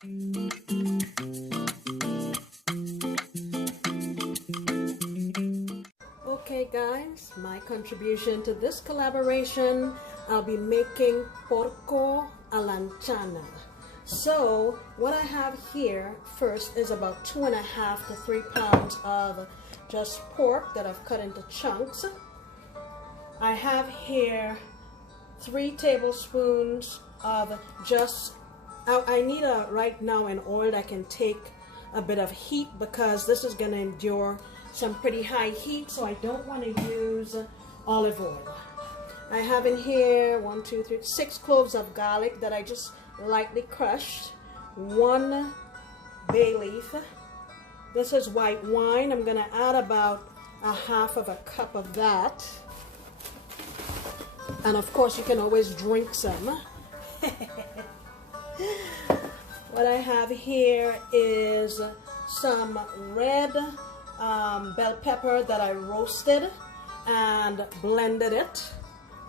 Okay guys, my contribution to this collaboration, I'll be making Porco Alentejana. So what I have here first is about 2.5 to 3 pounds of just pork that I've cut into chunks. I have here 3 tablespoons of just, I need right now an oil that can take a bit of heat because this is going to endure some pretty high heat, so I don't want to use olive oil. I have in here 6 cloves of garlic that I just lightly crushed, 1 bay leaf. This is white wine. I'm going to add about 1/2 cup of that. And of course you can always drink some. What I have here is some red bell pepper that I roasted and blended it.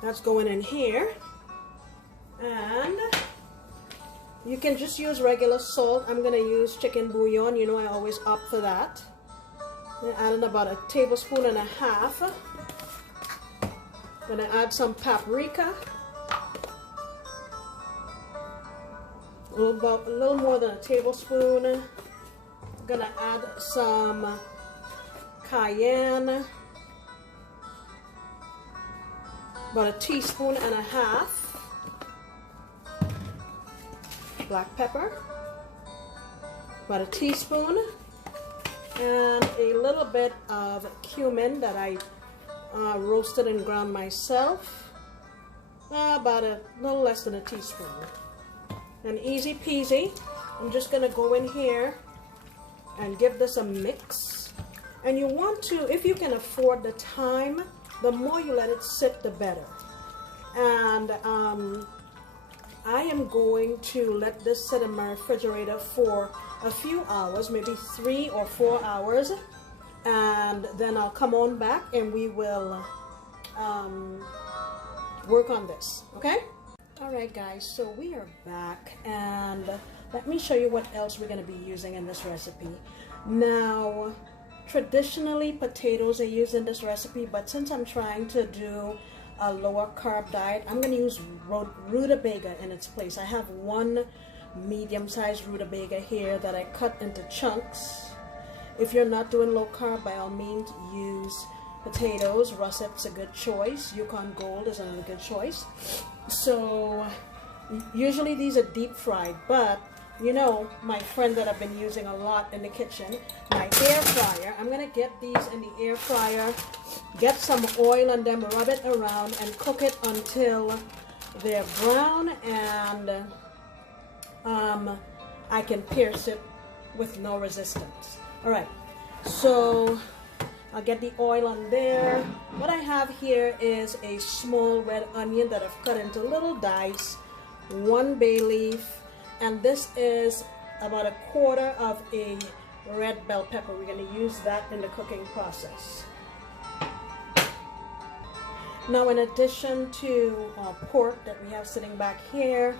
That's going in here. And you can just use regular salt. I'm going to use chicken bouillon. You know I always opt for that. I'm adding about 1.5 tablespoons. Going to add some paprika. A little more than 1 tablespoon. I'm going to add some cayenne. About 1.5 teaspoons. Black pepper, about 1 teaspoon, and a little bit of cumin that I roasted and ground myself, about a little less than 1 teaspoon. And easy peasy, I'm just going to go in here and give this a mix. And you want to, if you can afford the time, the more you let it sit, the better. And I am going to let this sit in my refrigerator for a few hours, maybe 3 or 4 hours, and then I'll come on back and we will work on this, okay? Alright guys, so we are back, and let me show you what else we're going to be using in this recipe. Now, traditionally potatoes are used in this recipe, but since I'm trying to do a lower carb diet, I'm going to use rutabaga in its place. I have 1 medium-sized rutabaga here that I cut into chunks. If you're not doing low carb, by all means use potatoes. Russet's a good choice. Yukon Gold is another good choice. So usually these are deep fried, but you know, my friend that I've been using a lot in the kitchen, my air fryer. I'm going to get these in the air fryer, get some oil on them, rub it around, and cook it until they're brown, and I can pierce it with no resistance. Alright, so I'll get the oil on there. What I have here is a small red onion that I've cut into little dice, 1 bay leaf, and this is about 1/4 of a red bell pepper. We're going to use that in the cooking process. Now, in addition to pork that we have sitting back here,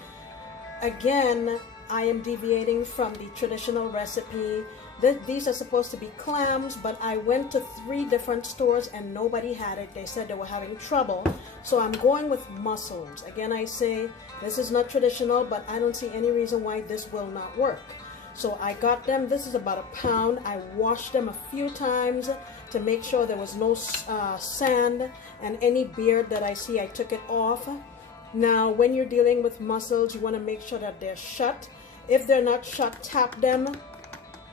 again, I am deviating from the traditional recipe. These are supposed to be clams, but I went to 3 different stores and nobody had it. They said they were having trouble. So I'm going with mussels. Again, I say this is not traditional, but I don't see any reason why this will not work. So I got them. This is about 1 pound. I washed them a few times to make sure there was no sand, and any beard that I see, I took it off. Now, when you're dealing with mussels, you want to make sure that they're shut. If they're not shut, tap them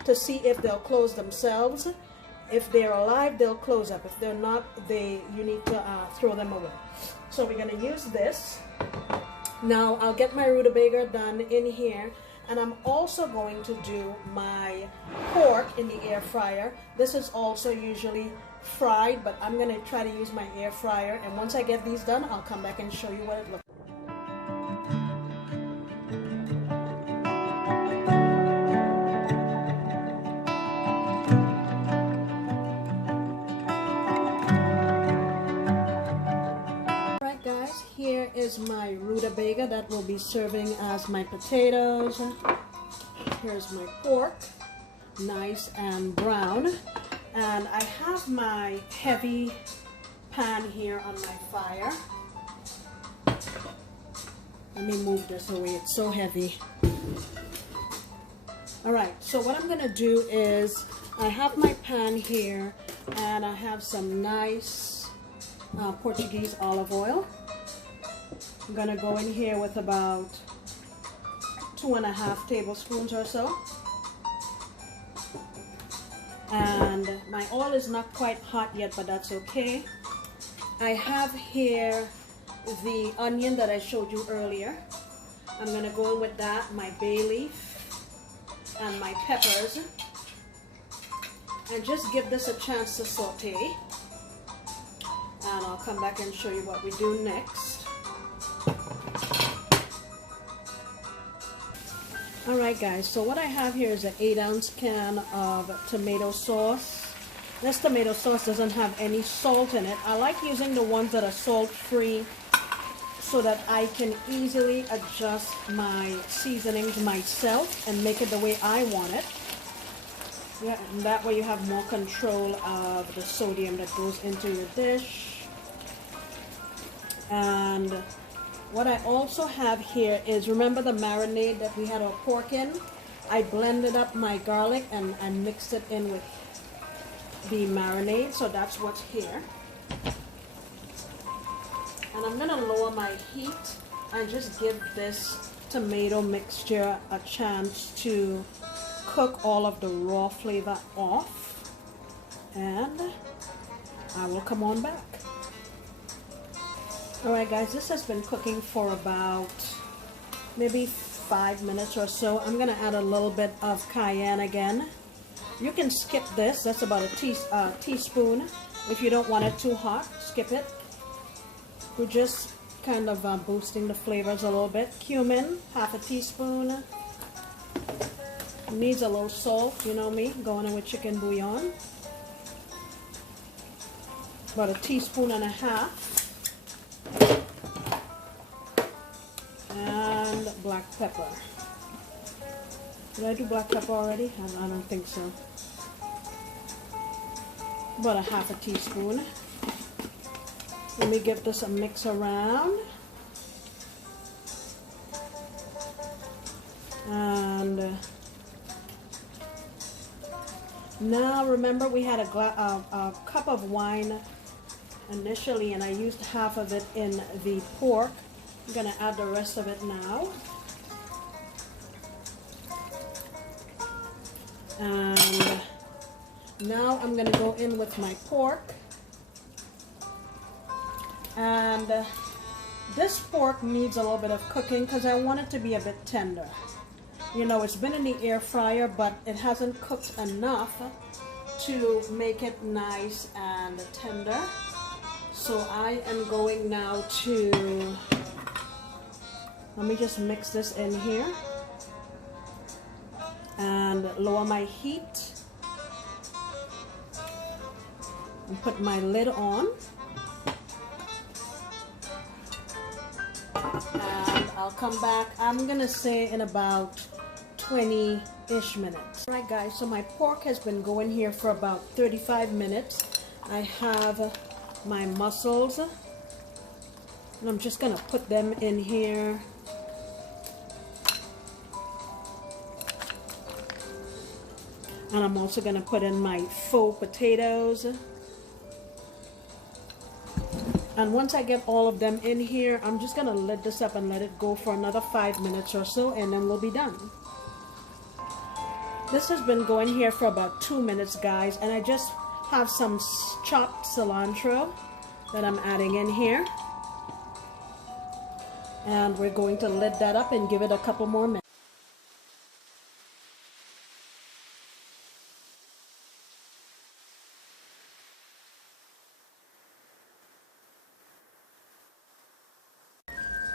to see if they'll close themselves. If they're alive, they'll close up. If they're not, you need to throw them away. So we're going to use this. Now I'll get my rutabaga done in here, and I'm also going to do my pork in the air fryer. This is also usually fried, but I'm going to try to use my air fryer, and once I get these done, I'll come back and show you what it looks like. Here is my rutabaga that will be serving as my potatoes. here's my pork, nice and brown. And I have my heavy pan here on my fire. Let me move this away, it's so heavy. Alright, so what I'm gonna do is, I have my pan here and I have some nice Portuguese olive oil. I'm gonna go in here with about 2.5 tablespoons or so. And my oil is not quite hot yet, but that's okay. I have here the onion that I showed you earlier. I'm gonna go in with that, my bay leaf and my peppers, and just give this a chance to saute. And I'll come back and show you what we do next. Alright guys, so what I have here is an 8-ounce can of tomato sauce. This tomato sauce doesn't have any salt in it. I like using the ones that are salt-free so that I can easily adjust my seasonings myself and make it the way I want it. Yeah, and that way you have more control of the sodium that goes into your dish. And what I also have here is, remember the marinade that we had our pork in? I blended up my garlic and mixed it in with the marinade, so that's what's here. And I'm gonna lower my heat and just give this tomato mixture a chance to cook all of the raw flavor off, and I will come on back. Alright guys, this has been cooking for about maybe 5 minutes or so. I'm gonna add a little bit of cayenne again. You can skip this, that's about a teaspoon. If you don't want it too hot, skip it. We're just kind of boosting the flavors a little bit. Cumin, half a teaspoon. Needs a little salt, you know me, going in with chicken bouillon. About a teaspoon and a half. And black pepper. Did I do black pepper already? I don't think so. About a half a teaspoon. Let me give this a mix around. And now remember we had a cup of wine initially, and I used half of it in the pork. I'm gonna add the rest of it now. And now I'm gonna go in with my pork. And this pork needs a little bit of cooking because I want it to be a bit tender. You know, it's been in the air fryer, but it hasn't cooked enough to make it nice and tender. So I am going now to, let me just mix this in here and lower my heat and put my lid on. And I'll come back, I'm gonna say in about 20-ish minutes. Alright guys, so my pork has been going here for about 35 minutes. I have my mussels and I'm just gonna put them in here. And I'm also gonna put in my faux potatoes. And once I get all of them in here, I'm just gonna lid this up and let it go for another 5 minutes or so, and then we'll be done. This has been going here for about 2 minutes, guys, and I just have some chopped cilantro that I'm adding in here. And we're going to lid that up and give it a couple more minutes.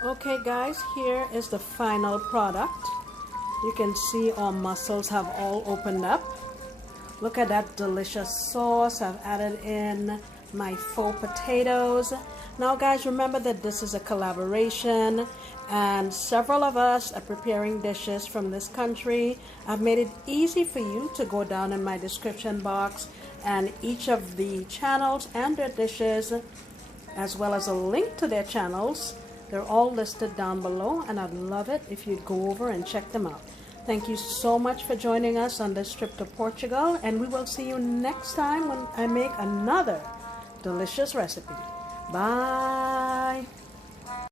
Okay guys, here is the final product. You can see our mussels have all opened up. Look at that delicious sauce. I've added in my faux potatoes. Now guys, remember that this is a collaboration and several of us are preparing dishes from this country. I've made it easy for you to go down in my description box, and each of the channels and their dishes, as well as a link to their channels, they're all listed down below, and I'd love it if you'd go over and check them out. Thank you so much for joining us on this trip to Portugal, and we will see you next time when I make another delicious recipe. Bye.